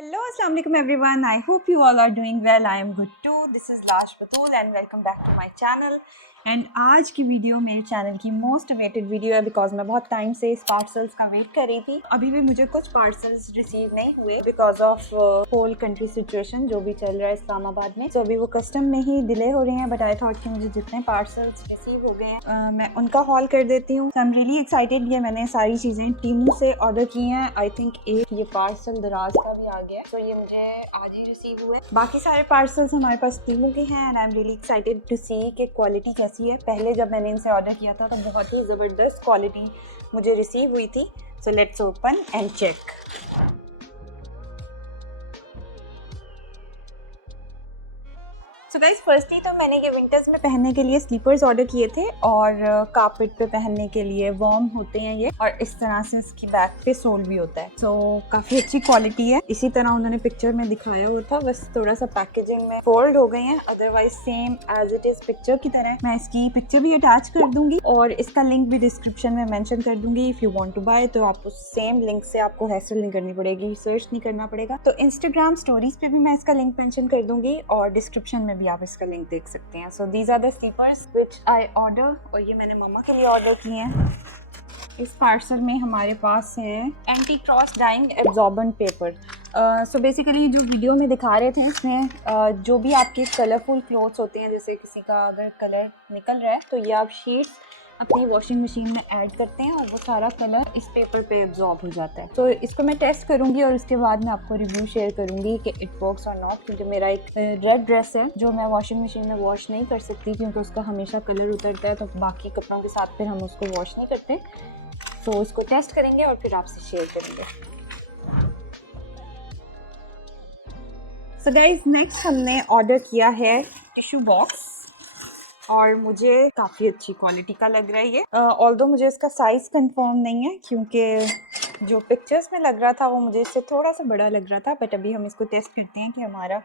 Hello, Assalamualaikum everyone. I hope you all are doing well. I am good too. This is Lash Batul and welcome back to my channel. And आज की video मेरे channel की most weighted video है because मैं बहुत time से इस parcels का वेट कर रही थी। अभी भी मुझे कुछ पार्सल्स रिसीव नहीं हुए because of whole country situation जो भी चल रहा है इस्लामाबाद में। तो अभी वो कस्टम में ही डिले हो रहे हैं, बट आई थॉट कि मुझे जितने पार्सल्स रिसीव हो गए हैं मैं उनका हॉल कर देती हूँ। आई एम रियली एक्साइटेड। ये मैंने सारी चीज़ें टीमू से ऑर्डर की हैं। आई थिंक एक ये पार्सल दराज का भी आ गया, तो ये मुझे आज ही रिसीव हुए। बाकी सारे पार्सल्स हमारे पास टीमू के हैं and I am really excited to see कि क्वालिटी कैसी है। पहले जब मैंने इनसे ऑर्डर किया था तो बहुत ही ज़बरदस्त क्वालिटी मुझे रिसीव हुई थी। So let's open and check. So guys, firstly तो मैंने ये विंटर्स में पहनने के लिए स्लीपर्स ऑर्डर किए थे और कारपेट पे पहनने के लिए वार्म होते हैं ये, और इस तरह से इसकी बैक पे सोल भी होता है। सो काफ़ी अच्छी क्वालिटी है। इसी तरह उन्होंने पिक्चर में दिखाया हुआ था, बस थोड़ा सा पैकेजिंग में फोल्ड हो गए हैं, otherwise same as it is picture की तरह। मैं इसकी पिक्चर भी अटैच कर दूंगी और इसका लिंक भी डिस्क्रिप्शन में मेंशन कर दूंगी। If you want to buy तो आपको सेम लिंक से आपको हैसल नहीं करनी पड़ेगी, सर्च नहीं करना पड़ेगा। तो इंस्टाग्राम स्टोरीज पे भी मैं इसका लिंक मेंशन कर दूंगी और डिस्क्रिप्शन में भी आप इसका लिंक देख सकते हैं। So these are the slippers which I order, और ये मैंने मम्मा के लिए ऑर्डर किए हैं। इस पार्सल में हमारे पास है anti cross dying absorbent paper. So basically जो वीडियो में दिखा रहे थे इसमें जो भी आपके कलरफुल क्लोथ्स होते हैं, जैसे किसी का अगर कलर निकल रहा है तो ये आप शीट्स अपनी वॉशिंग मशीन में ऐड करते हैं और वो सारा कलर इस पेपर पे एब्जॉर्ब हो जाता है। तो इसको मैं टेस्ट करूंगी और उसके बाद मैं आपको रिव्यू शेयर करूंगी कि इट वर्क्स और नॉट। क्योंकि मेरा एक रेड ड्रेस है जो मैं वॉशिंग मशीन में वॉश नहीं कर सकती क्योंकि उसका हमेशा कलर उतरता है, तो बाकी कपड़ों के साथ फिर हम उसको वॉश नहीं करते। तो उसको टेस्ट करेंगे और फिर आपसे शेयर करेंगे। सो गाइस, नेक्स्ट हमने ऑर्डर किया है टिश्यू बॉक्स और मुझे काफ़ी अच्छी क्वालिटी का लग रहा है ये। ऑल्दो मुझे इसका साइज़ कंफर्म नहीं है क्योंकि जो पिक्चर्स में लग रहा था वो मुझे इससे थोड़ा सा बड़ा लग रहा था, बट अभी हम इसको टेस्ट करते हैं कि हमारा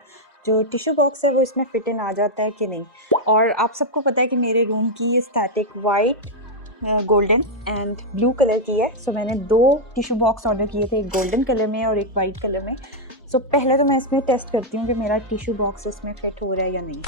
जो टिश्यू बॉक्स है वो इसमें फिट इन आ जाता है कि नहीं। और आप सबको पता है कि मेरे रूम की ये static white, golden and blue colour की है। सो मैंने 2 टिश्यू बॉक्स ऑर्डर किए थे, एक गोल्डन कलर में और एक वाइट कलर में। सो पहले तो मैं इसमें टेस्ट करती हूँ कि मेरा टिश्यू बॉक्स इसमें फिट हो रहा है या नहीं।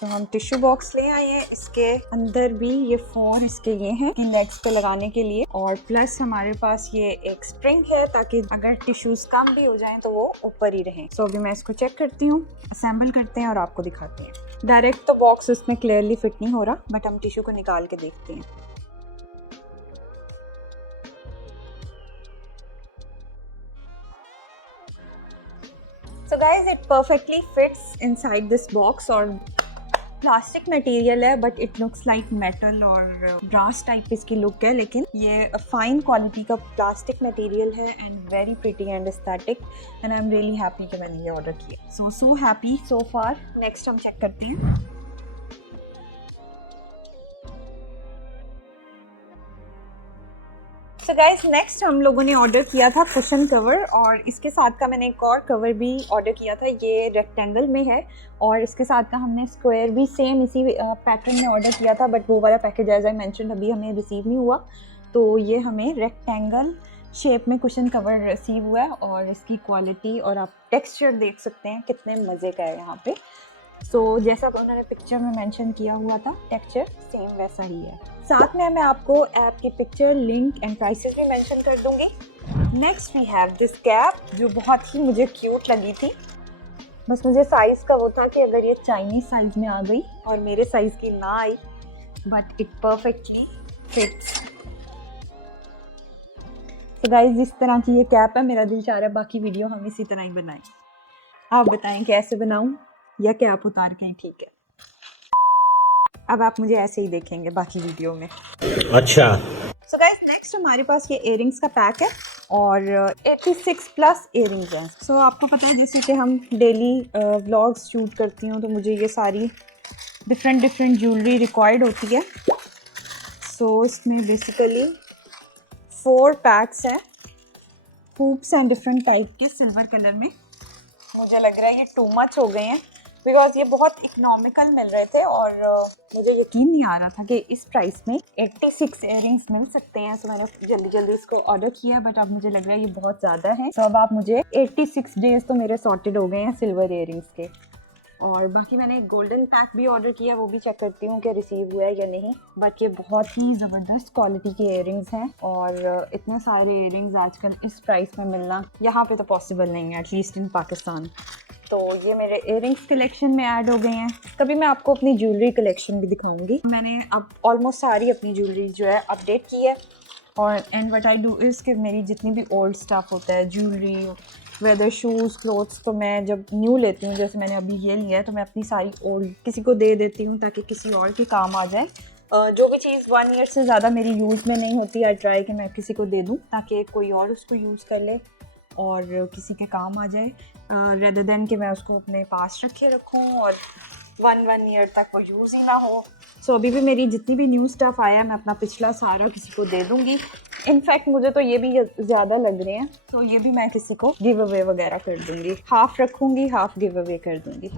तो हम टिश्यू बॉक्स ले आए हैं। इसके अंदर भी ये 4 इसके ये हैं कि लेग्स पे लगाने के लिए, और प्लस हमारे पास ये एक स्प्रिंग है ताकि अगर टिश्यूज कम भी हो जाएं तो वो ऊपर ही रहें। सो अभी मैं इसको चेक करती हूँ, असेंबल करते हैं और आपको दिखाते हैं। डायरेक्ट तो बॉक्स इसमें क्लियरली फिट नहीं हो रहा, बट हम टिश्यू को निकाल के देखते हैं। So guys, it perfectly fits inside this box और प्लास्टिक मटेरियल है but it looks like metal और ब्रास टाइप इसकी लुक है, लेकिन ये फाइन क्वालिटी का प्लास्टिक मटेरियल है and very pretty and aesthetic and I am really happy कि मैंने ये ऑर्डर किया। सो हैप्पी सो फार। नेक्स्ट हम चेक करते हैं। तो गाइस, नेक्स्ट हम लोगों ने ऑर्डर किया था कुशन कवर, और इसके साथ का मैंने एक और कवर भी ऑर्डर किया था। ये रेक्टेंगल में है और इसके साथ का हमने स्क्वायर भी सेम इसी पैटर्न में ऑर्डर किया था, बट वो वाला पैकेज एज आई मेंशन अभी हमें रिसीव नहीं हुआ। तो ये हमें रेक्टेंगल शेप में कुशन कवर रिसीव हुआ है और इसकी क्वालिटी और आप टेक्सचर देख सकते हैं कितने मज़े का है यहाँ पे। जैसा उन्होंने पिक्चर में मेंशन किया हुआ था टेक्सचर सेम वैसा ही है। साथ में मैं आपको ऐप की पिक्चर, लिंक एंड प्राइसेस भी मेंशन कर दूंगी। Next we have this cap जो बहुत ही मुझे क्यूट लगी थी। बस मुझे साइज़ का वो था कि अगर ये चाइनीज़ साइज़ में आ गई और मेरे साइज़ की ना आई, बट इट परफेक्टली फिट्स। तो गाइस, जिस तरह की ये कैप है, मेरा दिल चाह रहा है बाकी वीडियो हम इसी तरह ही बनाएं। आप बताएं कैसे बनाऊं या कैप उतार के? ठीक है, अब आप मुझे ऐसे ही देखेंगे बाकी वीडियो में। अच्छा। सो गाइस, नेक्स्ट हमारे पास ये इयररिंग्स का पैक है और 86 प्लस इयररिंग्स हैं। सो आपको पता है जैसे कि हम डेली व्लॉग्स शूट करती हूँ तो मुझे ये सारी डिफरेंट ज्वेलरी रिक्वायर्ड होती है। सो इसमें बेसिकली 4 पैक्स हैं, हुप्स एंड डिफरेंट टाइप के सिल्वर कलर में। मुझे लग रहा है ये टू मच हो गए हैं, बिकॉज ये बहुत इकोनॉमिकल मिल रहे थे और मुझे यकीन नहीं आ रहा था कि इस प्राइस में 86 इयररिंग्स मिल सकते हैं। तो मैंने जल्दी जल्दी इसको ऑर्डर किया, बट अब मुझे लग रहा है ये बहुत ज़्यादा है। तो अब आप मुझे 86 डेज तो मेरे सॉर्टेड हो गए हैं सिल्वर इयररिंग्स के। और बाकी मैंने एक गोल्डन पैक भी ऑर्डर किया, वो भी चेक करती हूँ कि रिसीव हुआ है या नहीं। बट ये बहुत ही ज़बरदस्त क्वालिटी के इयररिंग्स हैं और इतने सारे इयररिंग्स आजकल इस प्राइस में मिलना यहाँ पे तो पॉसिबल नहीं है, एटलीस्ट इन पाकिस्तान। तो ये मेरे इयररिंग्स कलेक्शन में ऐड हो गए हैं। कभी मैं आपको अपनी ज्वेलरी कलेक्शन भी दिखाऊंगी। मैंने अब ऑलमोस्ट सारी अपनी ज्वेलरी जो है अपडेट की है। और and what I do is कि मेरी जितनी भी ओल्ड स्टफ़ होता है, ज्वेलरी, वेदर, शूज़, क्लोथ्स, तो मैं जब न्यू लेती हूँ, जैसे मैंने अभी ये लिया है, तो मैं अपनी सारी ओल्ड किसी को दे देती हूँ ताकि किसी और के काम आ जाए। जो भी चीज़ 1 ईयर से ज़्यादा मेरी यूज़ में नहीं होती, आई ट्राई कि मैं किसी को दे दूँ ताकि कोई और उसको यूज़ कर ले और किसी के काम आ जाए, रेदर देन कि मैं उसको अपने पास रखे रखूँ और 1 ईयर तक वो यूज़ ही ना हो। सो अभी भी मेरी जितनी भी न्यू स्टफ़ आया मैं अपना पिछला सारा किसी को दे दूँगी। इनफैक्ट मुझे तो ये भी ज़्यादा लग रहे हैं, तो ये भी मैं किसी को गिव अवे वगैरह कर दूँगी। हाफ़ रखूँगी, हाफ़ गिव अवे कर दूँगी।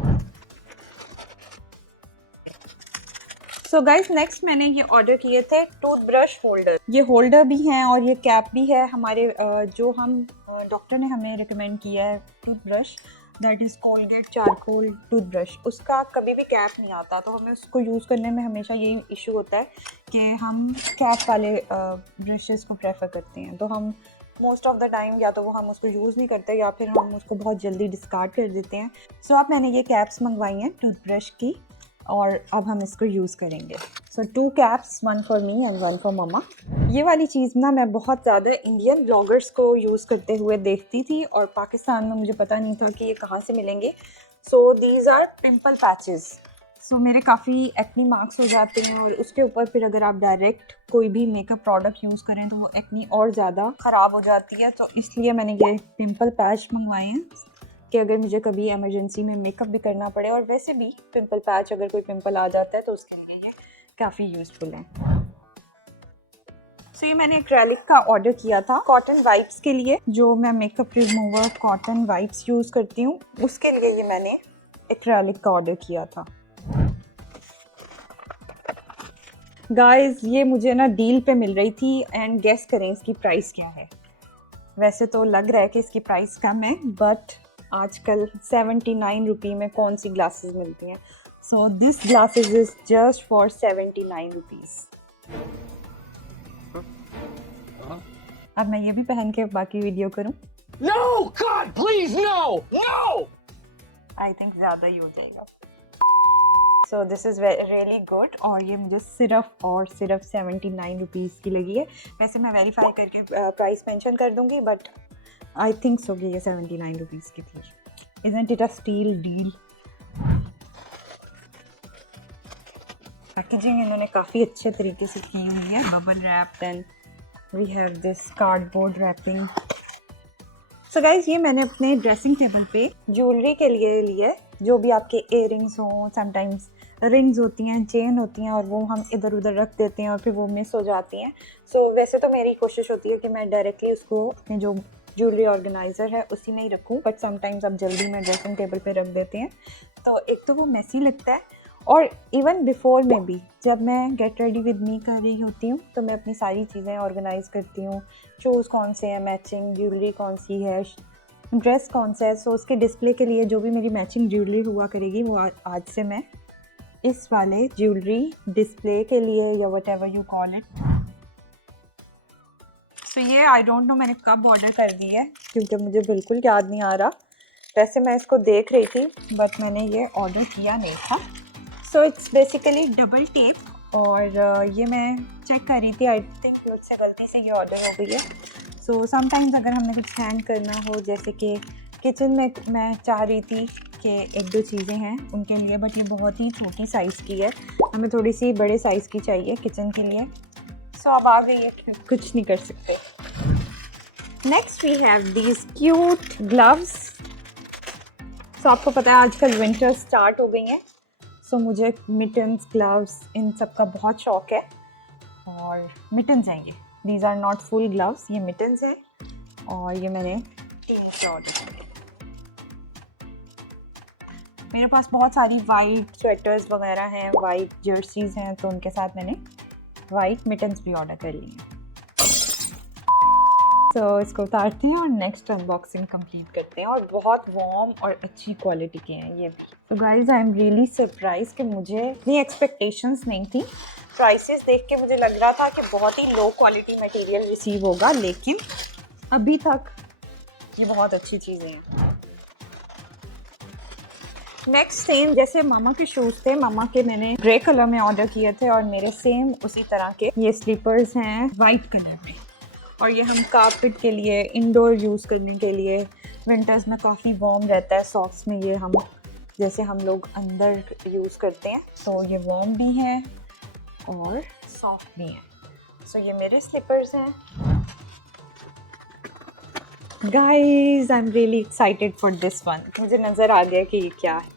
सो गाइस, नेक्स्ट मैंने ये ऑर्डर किए थे टूथब्रश होल्डर। ये होल्डर भी हैं और ये कैप भी है। हमारे जो हम डॉक्टर ने हमें रिकमेंड किया है toothbrush, that is Colgate charcoal toothbrush, उसका कभी भी कैप नहीं आता, तो हमें उसको यूज़ करने में हमेशा यही इशू होता है कि हम कैप वाले ब्रशेज़ को प्रेफर करते हैं। तो हम मोस्ट ऑफ द टाइम या तो वो हम उसको यूज़ नहीं करते या फिर हम उसको बहुत जल्दी डिस्कार्ड कर देते हैं। सो अब मैंने ये कैप्स मंगवाई हैं टूथब्रश की और अब हम इसको यूज़ करेंगे। So 2 caps, 1 for me and 1 for मम्मा। ये वाली चीज़ ना मैं बहुत ज़्यादा इंडियन ब्लॉगर्स को यूज़ करते हुए देखती थी और पाकिस्तान में मुझे पता नहीं था कि ये कहाँ से मिलेंगे। So these are pimple patches. So मेरे काफ़ी एक्नी मार्क्स हो जाते हैं और उसके ऊपर फिर अगर आप डायरेक्ट कोई भी मेकअप प्रोडक्ट यूज़ करें तो वो एक्नी और ज़्यादा ख़राब हो जाती है। तो इसलिए मैंने ये पिम्पल पैच मंगवाए हैं कि अगर मुझे कभी इमरजेंसी में मेकअप भी करना पड़े, और वैसे भी पिंपल पैच अगर कोई पिंपल आ जाता है तो उसके लिए ये काफ़ी यूज़फुल है। सो ये मैंने एक्रेलिक का ऑर्डर किया था कॉटन वाइप्स के लिए। जो मैं makeup remover cotton wipes use करती हूँ उसके लिए ये मैंने एक्रेलिक का ऑर्डर किया था। गाइस, ये मुझे ना डील पे मिल रही थी एंड गेस करें इसकी प्राइस क्या है। वैसे तो लग रहा है कि इसकी प्राइस कम है, बट आजकल 79 रुपये में कौन सी ग्लासेस मिलती हैं। So this glasses is just for 79 rupees. अब मैं ये भी पहन के बाकी वीडियो करूं? No, God, please, no, no! I think ज़्यादा ही हो जाएगा। So this is really good और ये मुझे सिर्फ 79 रुपीज़ की लगी है। वैसे मैं वेरीफाई करके प्राइस मेंशन कर दूंगी, बट आई थिंक सो कि ये 79 रुपीज़ की थी। Isn't it a steal deal? Packaging इन्होंने काफ़ी अच्छे तरीके से की हुई है, bubble wrap, then we have this cardboard wrapping. So guys, ये मैंने अपने ड्रेसिंग टेबल पे ज्वेलरी के लिए लिए, जो भी आपके इयररिंग्स हों, समटाइम्स रिंग्स होती हैं, चेन होती हैं और वो हम इधर उधर रख देते हैं और फिर वो मिस हो जाती हैं। सो वैसे तो मेरी कोशिश होती है कि मैं डायरेक्टली उसको अपने जो ज्वेलरी ऑर्गेनाइज़र है उसी में ही रखूँ, बट समटाइम्स आप जल्दी में ड्रेसिंग टेबल पे रख देते हैं तो एक तो वो मेसी लगता है, और इवन बिफोर में भी जब मैं गेट रेडी विद मी कर रही होती हूँ तो मैं अपनी सारी चीज़ें ऑर्गेनाइज़ करती हूँ। शूज़ कौन से हैं मैचिंग, ज्वेलरी कौन सी है, ड्रेस कौन सा है। सो उसके डिस्प्ले के लिए जो भी मेरी मैचिंग ज्वेलरी हुआ करेगी वो आज से मैं इस वाले ज्वेलरी डिस्प्ले के लिए या whatever you call it. So ये आई डोंट नो मैंने कब ऑर्डर कर दी है क्योंकि मुझे बिल्कुल याद नहीं आ रहा। वैसे मैं इसको देख रही थी बट मैंने ये ऑर्डर किया नहीं था। So it's basically double tape और ये मैं चेक कर रही थी, आई थिंक मुझसे गलती से ये ऑर्डर हो गई है। सो समटाइम्स अगर हमने कुछ हैंड करना हो, जैसे कि किचन में मैं चाह रही थी कि 1-2 चीज़ें हैं उनके लिए, बट ये बहुत ही छोटी साइज़ की है, हमें थोड़ी सी बड़े साइज़ की चाहिए किचन के लिए। सो अब आ गई है, कुछ नहीं कर सकते। Next we have these cute gloves. So आपको पता है आजकल विंटर स्टार्ट हो गई हैं, सो मुझे मिटन्स, ग्लव्स, इन सब का बहुत शौक है। और मिटन्स हैं ये, these are not full gloves, ये मिटन्स हैं और ये मैंने टीम से ऑर्डर किए। मेरे पास बहुत सारी वाइट स्वेटर्स वगैरह हैं, वाइट जर्सीज हैं, तो उनके साथ मैंने वाइट मिटन्स भी ऑर्डर कर लिए हैं। तो इसको उतारते हैं और नेक्स्ट अनबॉक्सिंग कंप्लीट करते हैं। और बहुत वार्म और अच्छी क्वालिटी के हैं ये भी। तो guys I am really surprise कि मुझे इतनी एक्सपेक्टेशंस नहीं थी। प्राइसेस देख के मुझे लग रहा था कि बहुत ही लो क्वालिटी मटेरियल रिसीव होगा, लेकिन अभी तक ये बहुत अच्छी चीज़ें हैं। नेक्स्ट सेम जैसे मामा के शूज़ थे, मामा के मैंने ग्रे कलर में ऑर्डर किए थे और मेरे सेम उसी तरह के ये स्लीपर्स हैं वाइट कलर में। और ये हम कारपेट के लिए, इंडोर यूज़ करने के लिए, विंटर्स में काफ़ी वार्म रहता है, सॉक्स में ये हम जैसे हम लोग अंदर यूज़ करते हैं, तो ये वार्म भी हैं और सॉफ्ट भी हैं। सो ये मेरे स्लीपर्स हैं। Guys I am really excited for this one. मुझे नज़र आ गया कि ये क्या है।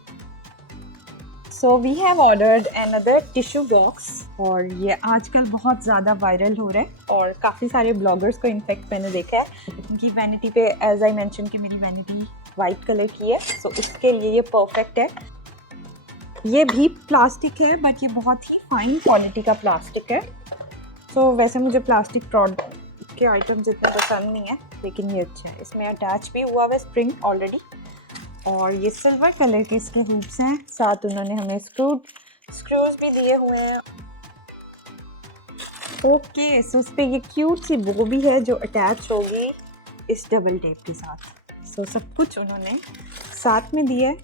So we have ordered another tissue box और ये आजकल बहुत ज़्यादा वायरल हो रहा है और काफ़ी सारे ब्लॉगर्स को इनफैक्ट मैंने देखा है उनकी वैनिटी पे, एज आई मेंशन कि मेरी वैनिटी वाइट कलर की है, सो उसके लिए ये परफेक्ट है। ये भी प्लास्टिक है बट ये बहुत ही फाइन क्वालिटी का प्लास्टिक है। सो वैसे मुझे प्लास्टिक प्रोडक्ट के आइटम्स इतने पसंद नहीं है, लेकिन ये अच्छा है। इसमें अटैच भी हुआ हुआ है स्प्रिंग ऑलरेडी और ये सिल्वर कलर के इसके हुप्स हैं, साथ उन्होंने हमें स्क्रूज भी दिए हुए हैं। ओके, सो उस पर ये क्यूट सी बो भी है जो अटैच होगी इस डबल टेप के साथ। सो सब कुछ उन्होंने साथ में दिया है।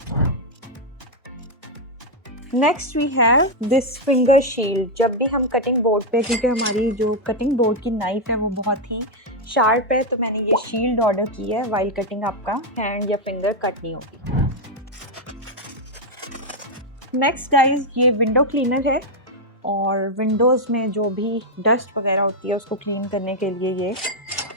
Next we have this finger shield. जब भी हम कटिंग बोर्ड पे, क्योंकि हमारी जो कटिंग बोर्ड की नाइफ है वो बहुत ही शार्प है, तो मैंने ये शील्ड ऑर्डर की है। वाइल कटिंग आपका हैंड या फिंगर कट नहीं होगी। नेक्स्ट गाइज ये विंडो क्लीनर है और विंडोज़ में जो भी डस्ट वगैरह होती है उसको क्लीन करने के लिए ये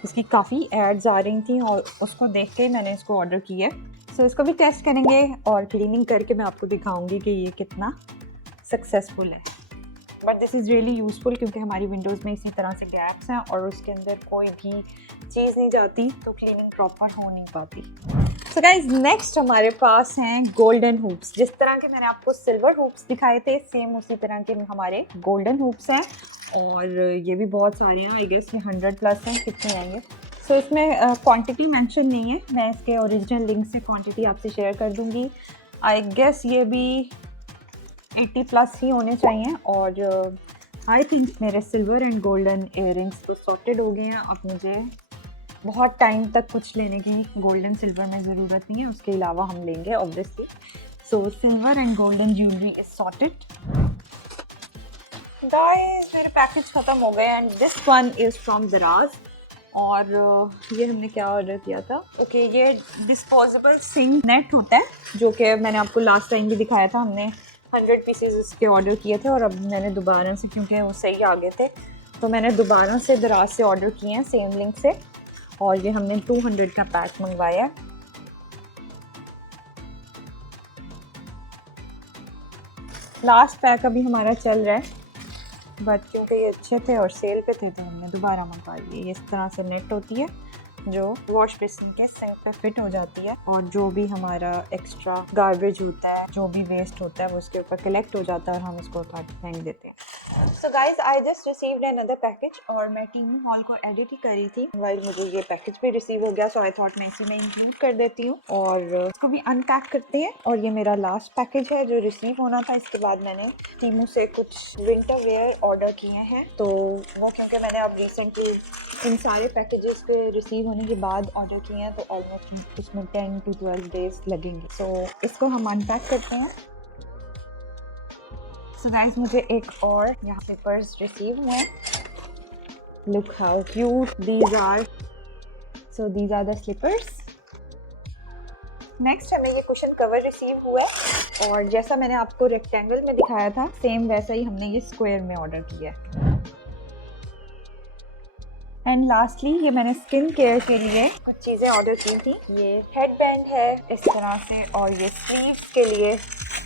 इसकी काफ़ी एड्स आ रही थी और उसको देख के मैंने इसको ऑर्डर किया है। सो इसको भी टेस्ट करेंगे और क्लीनिंग करके मैं आपको दिखाऊंगी कि ये कितना सक्सेसफुल है। But this is really useful क्योंकि हमारी विंडोज़ में इसी तरह से गैप्स हैं और उसके अंदर कोई भी चीज़ नहीं जाती, तो क्लीनिंग प्रॉपर हो नहीं पाती। सो गाइज नेक्स्ट हमारे पास हैं गोल्डन हुप्स। जिस तरह के मैंने आपको सिल्वर हुप्स दिखाए थे, सेम उसी तरह के हमारे गोल्डन हुप्स हैं और ये भी बहुत सारे हैं। आई गेस ये 100+ हैं, कितने आएंगे। सो इसमें क्वांटिटी मेंशन नहीं है, मैं इसके ओरिजिनल लिंक से क्वांटिटी आपसे शेयर कर दूंगी। आई गेस ये भी 80+ ही होने चाहिए और आई थिंक मेरे सिल्वर एंड गोल्डन इयररिंग्स तो सॉर्टेड हो गए हैं। अब मुझे बहुत टाइम तक कुछ लेने की गोल्डन सिल्वर में ज़रूरत नहीं है, उसके अलावा हम लेंगे obviously. So silver and golden jewellery is sorted. Guys मेरे पैकेज ख़त्म हो गए and this one is from दराज। और ये हमने क्या ऑर्डर किया था, ओके ये डिस्पोजेबल सिंक नेट होता है जो कि मैंने आपको लास्ट टाइम भी दिखाया था। हमने 100 पीसेज इसके ऑर्डर किए थे और अब मैंने दोबारा से, क्योंकि वो सही आ गए थे, तो मैंने दोबारा से दराज से ऑर्डर किए हैं सेम लिंक से और ये हमने 200 का पैक मंगवाया। लास्ट पैक अभी हमारा चल रहा है बट क्योंकि ये अच्छे थे और सेल पे थे तो हमने दोबारा मंगवा लिए। ये इस तरह से नेट होती है जो वॉश बेसिन के सिंक पे फिट हो जाती है और जो भी हमारा एक्स्ट्रा गार्बेज होता है, जो भी वेस्ट होता है वो उसके ऊपर कलेक्ट हो जाता है और हम उसको उतार के फेंक देते हैं। So guys I just received another package और मैं टीम हॉल को एडिट ही करी थी वाइल मुझे ये पैकेज भी रिसीव हो गया, सो आई थॉट मैं इसी में इंक्लूड कर देती हूँ और इसको भी अनपैक करते हैं। और ये मेरा लास्ट पैकेज है जो रिसीव होना था। इसके बाद मैंने टीमू से कुछ विंटर वेयर ऑर्डर किए हैं, तो वो क्योंकि मैंने अब रिसेंटली इन सारे पैकेजेस के रिसीव होने के बाद ऑर्डर किए हैं तो ऑलमोस्ट इसमें 10 to 12 डेज लगेंगे। सो इसको हम अनपैक करते हैं। सो गाइस मुझे एक और यहाँ पे पर्स रिसीव हुए हैं। Look how cute these are. So these are the slippers. Next हमें ये कुशन कवर रिसीव हुआ है और जैसा मैंने आपको रेक्टेंगल में दिखाया था सेम वैसा ही हमने ये स्क्वायर में ऑर्डर किया है। एंड लास्टली ये मैंने स्किन केयर के लिए कुछ चीज़ें ऑर्डर की थी। ये हेड बैंड है इस तरह से और ये स्लीव्स के लिए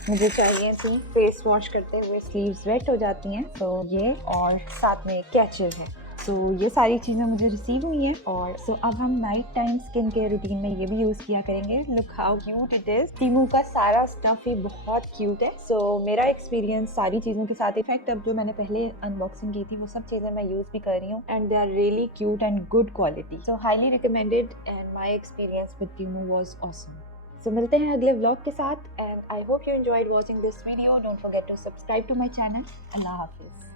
मुझे चाहिए थी। फेस वॉश करते हुए स्लीव्स वेट हो जाती हैं तो ये, और साथ में कैचर है। सो ये सारी चीज़ें मुझे रिसीव हुई हैं। और सो अब हम night time skin care routine में ये भी यूज़ किया करेंगे। Look how cute it is. Temu का सारा स्टफ ही बहुत क्यूट है। सो मेरा एक्सपीरियंस सारी चीज़ों के साथ, इनफैक्ट अब जो मैंने पहले अनबॉक्सिंग की थी वो सब चीज़ें मैं यूज़ भी कर रही हूँ and they are really cute and good quality. So highly recommended and my experience with Temu was awesome. So मिलते हैं अगले व्लॉग के साथ and I hope you enjoyed watching this video. Don't forget to subscribe to my channel. अल्लाह हाफिज़।